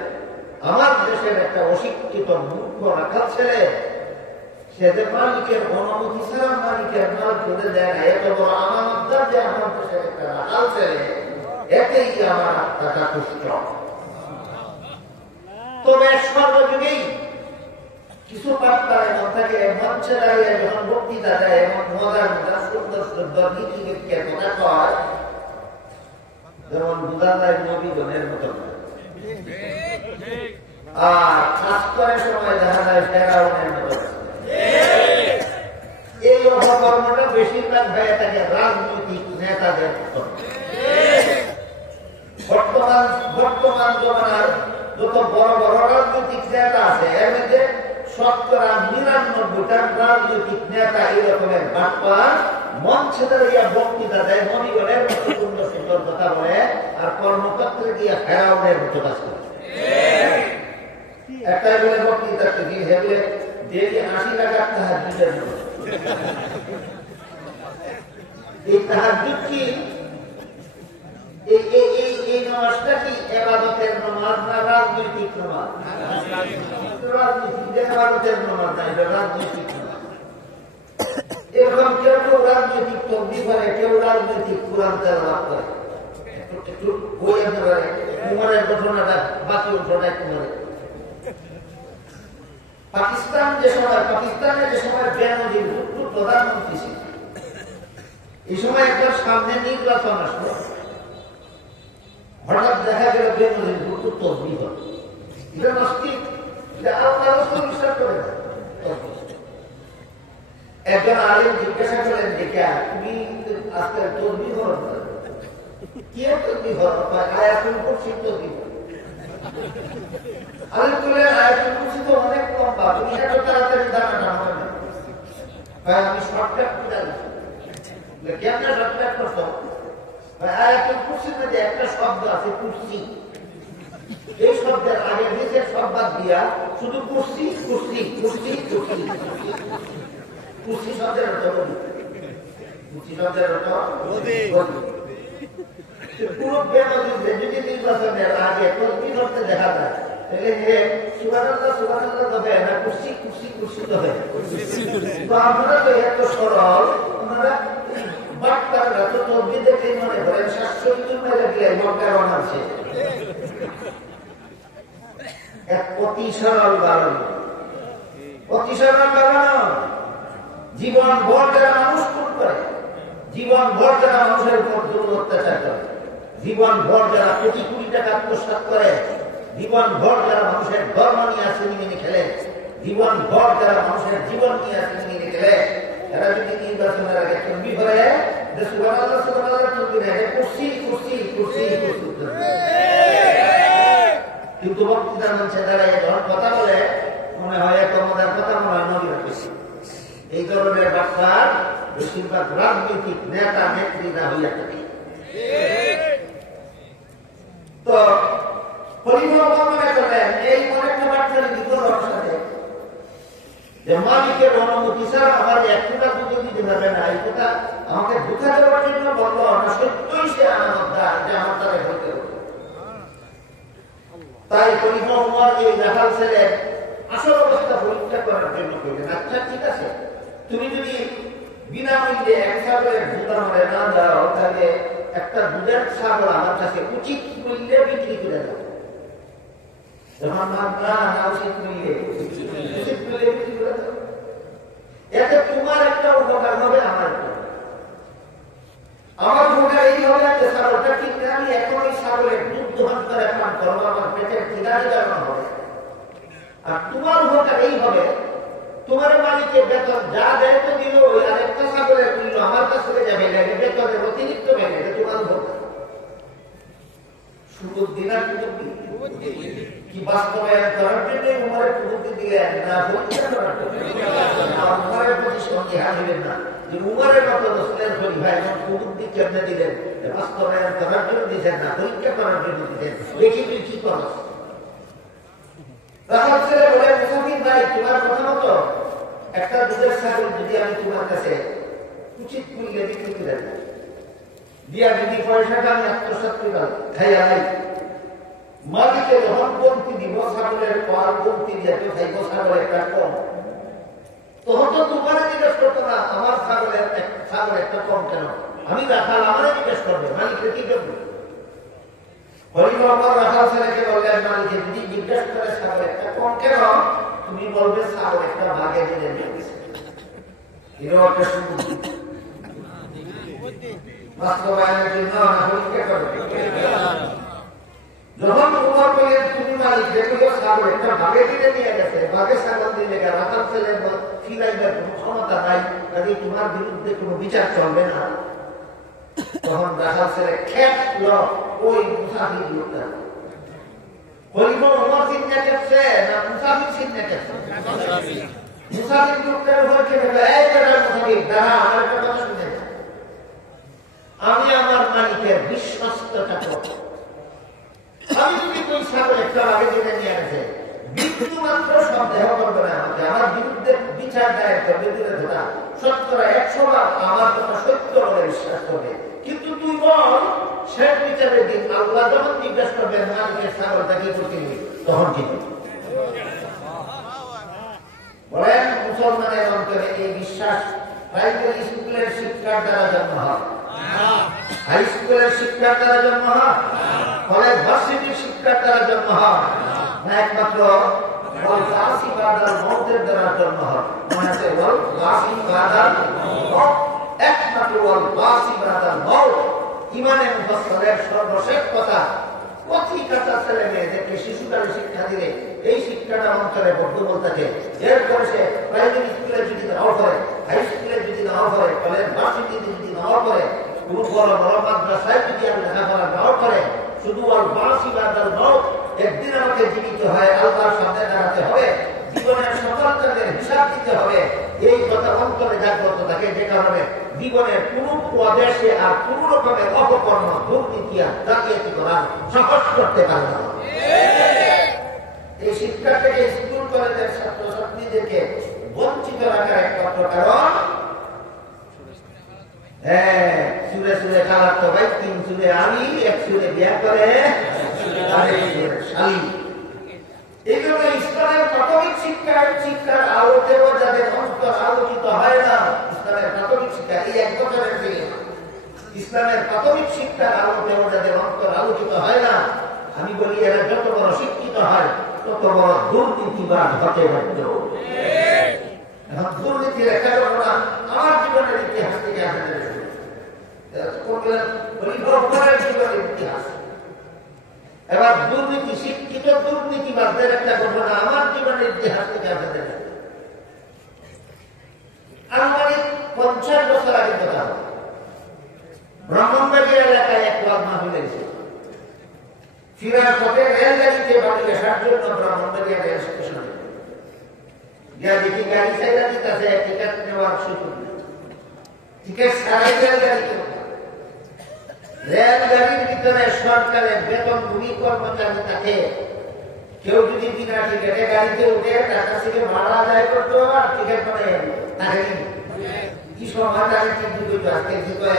আমার দেশের একটা অশিক্ষিত মূর্খ রাখাল ছেলে, সে যে মালিকের অনুমতি ছাড়া মালিকের মাল খুঁজে দেয় না, এত বড় আমানতদার যে আমার দেশের একটা রাখাল ছেলে, এতেই আমার আত্মাটা তুষ্ট। তবে সর্বযুগেই কিছু বার্তা এমন থাকে, মঞ্চে দাঁড়িয়ে যখন বক্তৃতা দেয় এমন মজার মজার সুন্দর সুন্দর নীতি ব্যাখ্যার কথা কয়, যেমন বুঝা যায় নবীগণের মতো, আর কাজ করার সময় দেখা যায় ফেরাউনের মতো। এই অপকর্মটা বেশিরভাগ হয়ে থাকে রাজনৈতিক নেতাদের। বর্তমান জমানার যত বড় বড় রাজনৈতিক নেতা আছে, এর মধ্যে ৯৯টা রাজনৈতিক নেতা এরকমের বাটপার, মঞ্চে দাঁড়িয়ে বক্তৃতা দেয়, নবীগণের মতো সুন্দর সুন্দর কথা বলে, আর কর্মক্ষেত্রে গিয়ে ফেরাউনের মতো কাজ করে। একটাই বলে বক্তৃতা থেকে হেবলে ডেলি ৮০ টাকা তাহাজ্জুদের মতো। এই তাহাজ্জুদ কি, এই নামাজটা কি ইবাদতের নামাজ না রাজনৈতিক নামাজ? রাজনৈতিক ইবাদতের নামাজ না, এটা রাজনৈতিক নামাজ। এরকম কেউ কেউ রাজনৈতিক তকবীর করে, কেউ রাজনৈতিক কোরআন তেলাওয়াত করে। একটু বই আনতে পারে, উমরের ঘটনাটা বাকি অংশটা একটু বলে। পাকিস্তানের যে সময় বেনজির ভুট্টো প্রধানমন্ত্রী ছিল, এই সময় একবার সামনে নির্বাচন আসলো, হঠাৎ দেখা গেল বেনজির ভুট্টো তসবিহ হল। এটা নাস্তিক, এটা আল্লাহ রাসূল বিশ্বাস করে না। একজন আলেম জিজ্ঞাসা করেন যে তুমি আজকে তসবিহ হল, কি তসবিহ হল? আয়াতুল কুরসি তসবিহ। আলেম বললেন আয়াতুল কুরসি তো অনেক লম্বা, তুমি এত তাড়াতাড়ি দাঁড়ানো হবে না। আমি শর্টকাট করে দিচ্ছি। কেমন শর্টকাট করছো? আয়াতুল কুরসির মধ্যে একটা শব্দ আছে কুরসি, এই শব্দের আগে নিচের শব্দ দিয়া শুধু কুরসি কুরসি কুরসি কুরসি কুরসি শব্দের অর্থ বলি, কুরসি শব্দের অর্থ পুরো বেনজির যদি নির্বাচনের আগে তসবিহ করতে দেখা যায়, তাহলে সুবহানাল্লাহ সুবহানাল্লাহ তবে না, কুরসি কুরসি কুরসি তবে। তো আপনারা তো এত সরল, আপনারা বাট্টারা তো তসবিহ দেখে মনে করেন ৭০০ মেরে দিলে মক্কা রওনা হচ্ছে। এক অতি সরল বাড়ানো, অতি সরল বাড়ানো। জীবন ভর যারা মানুষ খুন করে, জীবন ভর যারা মানুষের উপর জুলুম অত্যাচার করে, জীবন ভর যারা কোটি কোটি টাকা আত্মসাৎ করে, জীবন ভর যারা মানুষের ধর্ম নিয়ে আসে নিয়ে খেলে, জীবন ভর যারা মানুষের জীবন নিয়ে আসে নিয়ে খেলে, এরা যদি নির্বাচনের আগে তসবিহ করে সুবহানাল্লাহ সুবহানাল্লাহ তসবিহ দেয়, কুরসি কুরসি কুরসি কুরসি। কিন্তু বক্তৃতার মঞ্চে দাঁড়ায় যখন কথা বলে মনে হয় এত মজার কথা মনে ধরনের বার্তার বেশিরভাগ রাজনৈতিক নেতা নেত্রীরা হইয়া থাকে। তো পরিবর্তনে করলেন এই অনেকটা বার্তার বিপদের সাথে যে মালিকের অনুমতি ছাড়া আমার একটা দুটো দিতে পারবে না, এই কথা আমাকে ধোঁকা দেওয়ার জন্য বলল না, সত্যই সে আমানতদার যে আমার দ্বারা হইতে হতো। তাই খলিফা উমর এই রাখাল ছেলের আসল অবস্থা পরীক্ষা করার জন্য কইলেন, আচ্ছা ঠিক আছে, তুমি যদি বিনামূল্যে এক ছাগলের দুধ আমারে না দাও, তাহলে একটা দুধের ছাগল আমার কাছে উচিত মূল্যে বিক্রি করে দাও। যখন না উচিত মূল্যে বিক্রি করে দাও, এতে তোমার একটা উপকার হবে, আমার একটা। আমার উপকার এই হবে যে ছাগলটা কিনতে আমি এখন এই ছাগলের দুধ দোহন করে পান করবো, আমার পেটের খিদানি কারণ হবে। আর তোমার উপকার এই হবে, তোমার মালিকের বেতন যা দেয় তো দিল, ওই আরেকটা ছাগলের মূল্য আমার কাছে যাবে, বেতনের অতিরিক্ত বেড়ে, এটা তোমার উপকার। সুযোগ দিনার সুযোগ কি বাস্তবায়ন করার জন্য উমরের প্রবৃত্তি দিলেন না পরীক্ষা করার জন্য? উমরের প্রতি সন্দেহ দিলেন না যে উমরের মতো রসুলের খলিফা এমন প্রবৃত্তি কেমনে দিলেন, বাস্তবায়ন করার জন্য দিচ্ছেন না, পরীক্ষা করার জন্য দিতেন। দেখি তুই কি করস। রাখাল ছেলে বলে, মুসাফির ভাই, তোমার কথা মতো একটা দুধের ছাগল যদি আমি তোমার কাছে উচিত মূল্যে বিক্রি করে দেয় দিয়া, যদি পয়সাটা আমি আত্মসাৎ করে খাইয়া নাই, মালিকে যখন কমতি দিব ছাগলের পাল কমতি দিয়ে তো খাইব ছাগলের একটা কম, তখন তো তোমার জিজ্ঞেস করতো না আমার ছাগল একটা কম কেন, আমি রাখাল আমারে জিজ্ঞেস করবে, মালিককে কি করবে? রাখাল ছেলেকে বললেন, মালিকে যদি জিজ্ঞেস করে ছাগল একটা কম কেন, তুমি বলবে ছাগল একটা ভাগে দিলে নিয়ে গেছে। এরকম একটা সুবুদ্ধি বাস্তবায়নের জন্য পরীক্ষা করবে। যখন উমর বললেন তুমি মালিক দেখো ছাগল একটা ভাগে দিলে নিয়ে গেছে, ভাগে ছাগল দিলে রাখাল ছেলের ফিরাইবার কোন ক্ষমতা নাই, কাজে তোমার বিরুদ্ধে কোনো বিচার চলবে না, তখন রাখাল ছেলে খেপল ওই মুসাফির লোকটা। খলিফা উমর চিন্তা করছে না মুসাফির চিন্তা করছে? মুসাফির লোকটার উপর খেপে গেল, এই বেটা মুসাফির, দাঁড়া, আমার একটা কথা শুনে যা। আমি আমার মালিকের বিশ্বস্তটা করব, আমি যদি তুই ছাগল একটা আগে দিনে নিয়ে গেছে, বিন্দু মাত্র সন্দেহ করবে না আমাকে, আমার বিরুদ্ধে বিচার দায়ের করবে, দূরে ধরা 70-100 বার আমার কথা সত্য বলে বিশ্বাস করবে। কিন্তু তুই বল, শেষ বিচারের দিন আল্লাহ যখন জিজ্ঞাসা করবে মালিকের ছাগলটা কি করতে, তখন কি বলেন? মুসলমানের অন্তরে এই বিশ্বাস প্রাইমারি স্কুলের শিক্ষার দ্বারা জন্ম হয়, হাই স্কুলের শিক্ষার দ্বারা জন্ম হয়, কলেজ ভার্সিটির শিক্ষার দ্বারা জন্ম হয় না, একমাত্র মৌতের দ্বারা জন্ম হয়। মনে আছে একমাত্র ইমানে মুফাসসালের সর্বশেষ কথা, প্রতি কাঁচা ছেলে মেয়েদেরকে শিশুকালে শিক্ষা দিলে এই শিক্ষাটা অন্তরে বদ্ধমূল থাকে। এরপরে সে প্রাইমারি স্কুলে যদি নাও করে, হাই স্কুলে যদি নাও করে, কলেজ ভার্সিটিতে যদি নাও করে, কোন বড় বড় মাদ্রাসায় যদি আমি লেখাপড়া নাও করে, শুধু একদিন আমাকে জীবিত হয় আল্লাহর সামনে দাঁড়াতে হবে, জীবনের সকল কাজের হিসাব দিতে হবে, এই কথা অন্তরে জাগ্রত থাকে, যে কারণে জীবনের কোন প্রদেশে আর কোন রকমের অপকর্ম, দুর্নীতি আর জালিয়াতি করা সাহস করতে পারে না। এই শিক্ষা থেকে স্কুল কলেজের ছাত্রছাত্রীদেরকে বঞ্চিত রাখার একমাত্র কারণ, সুরে সুরে খারাপ তো ভাই, 3 সুরে আমি, 1 সুরে বিয়া করে, এই জন্য ইসলামের প্রাথমিক শিক্ষার আলোতেও যাদের অন্তর আলোকিত হয় না, ইসলামের প্রাথমিক শিক্ষা এই 1 বছরের দিকে ইসলামের প্রাথমিক শিক্ষার আলোতেও যাদের অন্তর আলোকিত হয় না, আমি বলি এরা যত বড় শিক্ষিত হয় তত বড় দুর্নীতিবাদ হতে বাধ্য। এখন দুর্নীতির একটা ঘটনা আমার জীবনের ইতিহাস থেকে আপনাদের জীবনের ইতিহাস। এবার দুর্নীতি, শিক্ষিত দুর্নীতিবাদদের একটা ঘটনা আমার জীবনের ইতিহাস থেকে আপনাদের আনুমানিক 50 বছর আগে কথা। ব্রাহ্মণবাড়িয়া এলাকায় এক ওয়াজ মাহফিল হয়েছে। ফিরার পথে রেলগাড়িতে বাড়ি আসার জন্য ব্রাহ্মণবাড়িয়া রেল স্টেশনে গিয়া দেখি গাড়ি চাইলা দিতেছে টিকিট নেওয়ার সুযোগ টিকিট ছাড়াই রেলগাড়ির ভিতরে সরকারের বেতনভোগী কর্মচারী থাকে কেউ যদি বিনা টিকিটে গাড়িতে উঠে তার কাছ থেকে ভাড়া আদায় করতে হবে আর টিকিট বানাই তাকে কি সময় তাকে ঠিক দিতে আজকে ঠিক হয়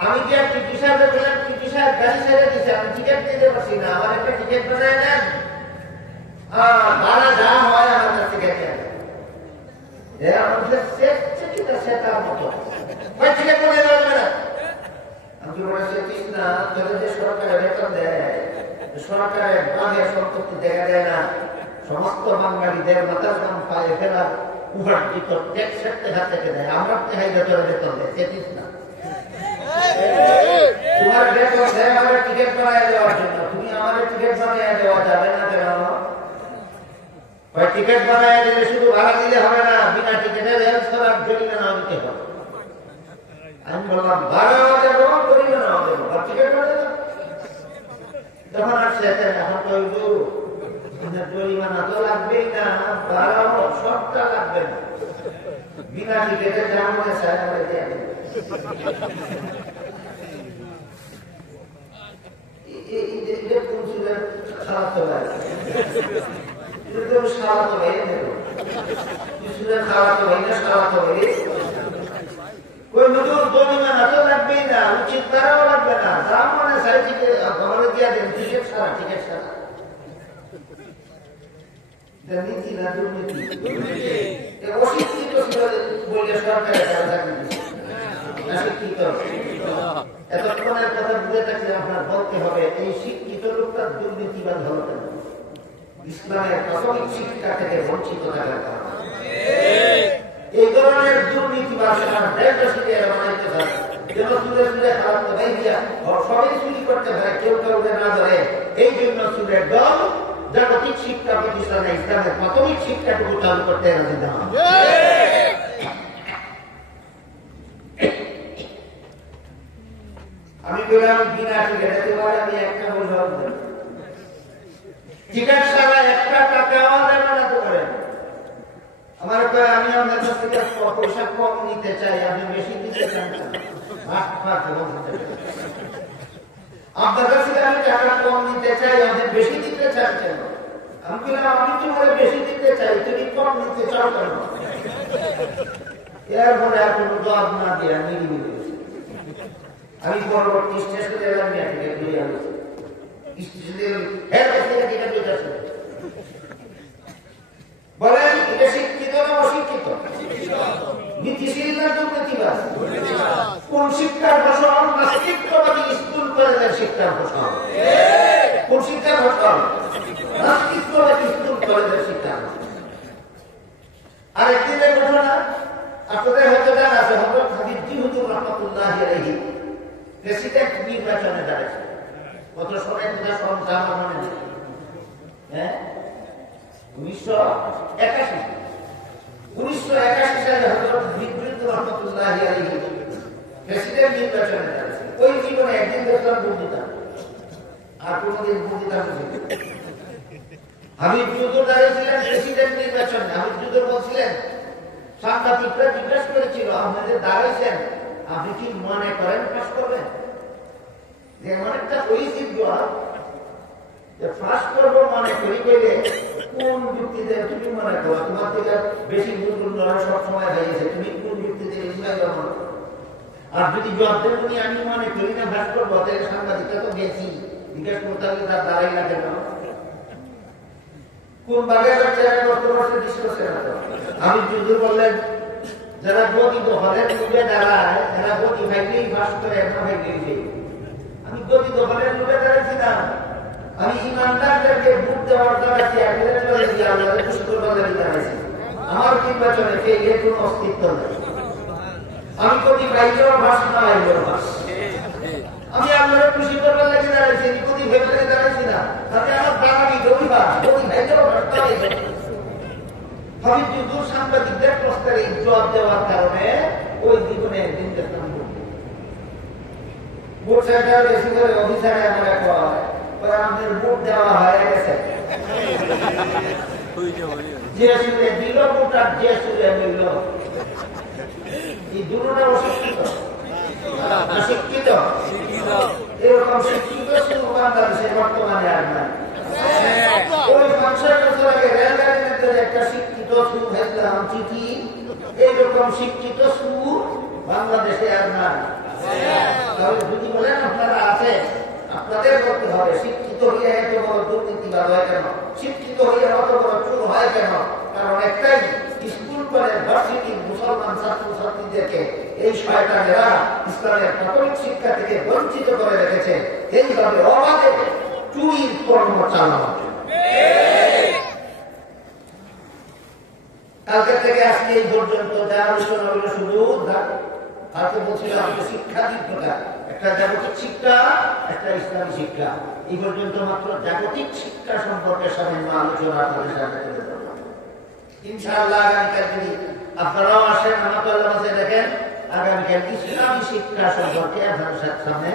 আমি যে টিটি সাহেবের বললাম টিটি সাহেব গাড়ি ছেড়ে দিচ্ছে আমি টিকিট দিতে পারছি না আমার একটা টিকিট বানায় নেন ভাড়া যা হয় আমার কাছ থেকে এরা আমাদের সেটার মতো টিকিট বানাই দেওয়া না আমি বলেছি ঠিক না তোদের যে সরকারের বেতন দেয় সরকারের বাঘের সম্পত্তি দেখা দেয় না সমস্ত বাঙালিদের মাথার দাম পায়ে ফেলার উপার্জিত ট্যাক্সের টেকা থেকে দেয় আমার টেকাই বেতন দেয় চেতিস না তোমার বেতন দেয় আমার টিকিট বানায় দেওয়ার জন্য তুমি আমার টিকিট বানায় দেওয়া যাবে না কেন টিকিট বানায় দিলে শুধু ভাড়া দিলে হবে না বিনা টিকিটে রেল ছাড়ার জরিমানা দিতে হবে আমি বললাম ভাড়াও দেবো জরিমানাও দেবো আর টিকিট বানায় দেবো যখন আসছে এখন তো জরিমানা তো লাগবেই না ভাড়াও সবটা লাগবে না বিনা টিকিটে যা মনে চায় আমরা দিয়ে দেবো খারাপ ভাই খারাপ ভাই খারাপ ভাই না খারাপ ভাই कोई मजदूर दो महीना तो लग भी ना उचित कराओ लग ना सामान्य सारी चीजें हमारे दिया दें टिकट सारा नीति ना दुर्नीति ये अशिक्षित तो बोले सरकार ऐसा नहीं अशिक्षित এতক্ষণের কথা বুঝে থাকলে আপনার বলতে হবে এই শিক্ষিত লোকটা দুর্নীতিবাদ হলো কেন ইসলামের প্রাথমিক শিক্ষা থেকে বঞ্চিত থাকার কারণে এই ধরনের দুর্নীতিবাদ দেশবাসীকে বানাইতে থাকে যেন সুরে সুরে খারাপ তো ভাই দিয়া সবাই চুরি করতে পারে কেউ কাউকে না ধরে এই জন্য সুরের দল জাগতিক শিক্ষা প্রতিষ্ঠানে ইসলামের প্রাথমিক শিক্ষাটুকু চালু করতে রাজি দেওয়া আমি বললাম বিনা টিকিটে আমি একটা বোঝাও টিকিট ছাড়া একটা টাকাও দেবে না তো করেন আমার আমি আপনার কাছ থেকে পয়সা কম নিতে চাই আপনি বেশি দিতে চান আপনার কাছ থেকে আমি টাকা কম নিতে চাই আপনি বেশি দিতে চান কেন আমি বললাম আমি তোমার বেশি দিতে চাই তুমি কম নিতে চাও কেন এরপরে আর কোনো জবাব না দিয়ে আমি আমি পরবর্তী স্টেশনে এলাম টিকিট দিয়ে আমি স্টেশনে বলেন এটা শিক্ষিত না অশিক্ষিত নীতিশীল না দুর্নীতিবাদ কোন শিক্ষার ফসল নাস্তিকবাদী স্কুল কলেজের শিক্ষার ফসল কোন শিক্ষার ফসল নাস্তিকবাদী স্কুল কলেজের শিক্ষার আর একদিনের ঘটনা আপনাদের হয়তো জানা আছে হযরত হাবিবজি হুজুর রাহমাতুল্লাহি আলাইহি প্রেসিডেন্ট নির্বাচনে দাঁড়িয়েছে কত সময় কোথা সংখ্যা মনে নেই হ্যাঁ 1981 সালে হযরত বিদ্যুৎ রহমতুল্লাহি আলাইহি প্রেসিডেন্ট নির্বাচনে দাঁড়িয়েছে ওই জীবনে একদিন দেখলাম বক্তৃতা আর কোনদিন বক্তৃতা হয়নি হাবিব হুজুর দাঁড়িয়েছিলেন প্রেসিডেন্ট নির্বাচনে হাবিব হুজুর বলছিলেন সাংবাদিকরা জিজ্ঞাসা করেছিল আপনাদের দাঁড়িয়েছেন আপনি কি মনে করেন পাস করবেন যে অনেকটা পরিচিত যে পাস করবো মনে করি বলে কোন যুক্তিতে তুমি মনে করো তোমার থেকে বেশি গুরুত্ব সবসময় হয়েছে তুমি কোন যুক্তিতে আর যদি জবাব দেন আমি মনে করি না পাস করবো তাহলে সাংবাদিকরা তো বেশি জিজ্ঞাসা করতে হলে তার দাঁড়াই না কেন কোন বাগের বাচ্চারা কত বছর ডিসকাস করে না আমি যুদ্ধ বললেন যারা গতিত হলের লুকে দাঁড়ায় তারা গতি ভাইলেই বাস করে একটা ভাইলেই আমি গতিত হলের লুকে দাঁড়াচ্ছি না আমি ইমানদারদেরকে ভোট দেওয়ার দাঁড়াচ্ছি একদিনের চলে দিয়ে আমাদের খুশি করবার লাগে দাঁড়াইছি আমার নির্বাচনে কে এর কোন অস্তিত্ব নেই আমি গতি ভাইলেও বাস না ভাইলেও বাস আমি আপনারা খুশি করবার লাগে দাঁড়াইছি গতি ভেবে দাঁড়াইছি না তাতে আমার দাঁড়াবি গতি বাস গতি ভাইলেও বাস দাঁড়াইছি হাবিব হুজুর সাংবাদিকদের প্রশ্নের জবাব দেওয়ার কারণে ওই জীবনে একদিন দেখলাম ভোট সেন্টার বেশি করে অফিসারে আমরা আমাদের ভোট দেওয়া হয়ে গেছে যে সুরে দিল ভোটার যে সুরে মিলল, এই দুটোটা অশিক্ষিত শিক্ষিত। এরকম শিক্ষিত শুধু বাংলাদেশে বর্তমানে আর নাই। ওই 50 বছর আগে রেলগাড়ির মধ্যে একটা শিক্ষিত সুর ভেজলাম চিঠি, এইরকম শিক্ষিত সুর বাংলাদেশে আর নাই। তাহলে যদি বলেন আপনারা আছে, আপনাদের করতে হবে। শিক্ষিত হইয়া এত বড় দুর্নীতিবাদ হয় কেন? শিক্ষিত হইয়া অত বড় চুর হয় কেন? কারণ একটাই, স্কুল কলেজ ভার্সিটির মুসলমান ছাত্রছাত্রীদেরকে এই শয়তানেরা ইসলামের প্রাথমিক শিক্ষা থেকে বঞ্চিত করে রেখেছে। এইভাবে অবাধে চুরির কর্ম চালানো। কালকে থেকে আজকে এই পর্যন্ত যা আলোচনা হলো শুধু কালকে বলছিলাম শিক্ষা দিক প্রকার, একটা জাগতিক শিক্ষা, একটা ইসলামী শিক্ষা। এই পর্যন্ত মাত্র জাগতিক শিক্ষা সম্পর্কে সামান্য আলোচনা আপনাদের সাথে তুলে ধরলাম। ইনশাআল্লাহ আগামীকাল যদি আপনারাও আসেন, আমাকে মাঝে দেখেন, আগামীকাল ইসলামী শিক্ষা সম্পর্কে আপনাদের সামনে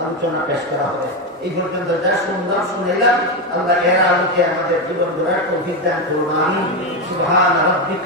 আলোচনা পেশ করা হবে। এই পর্যন্ত যা সুন্দর শুনলাম, আল্লাহ এর আলোকে আমাদের জীবন গড়ার তৌফিক দান করুন। আমিন। সুবহান রাব্বিকা।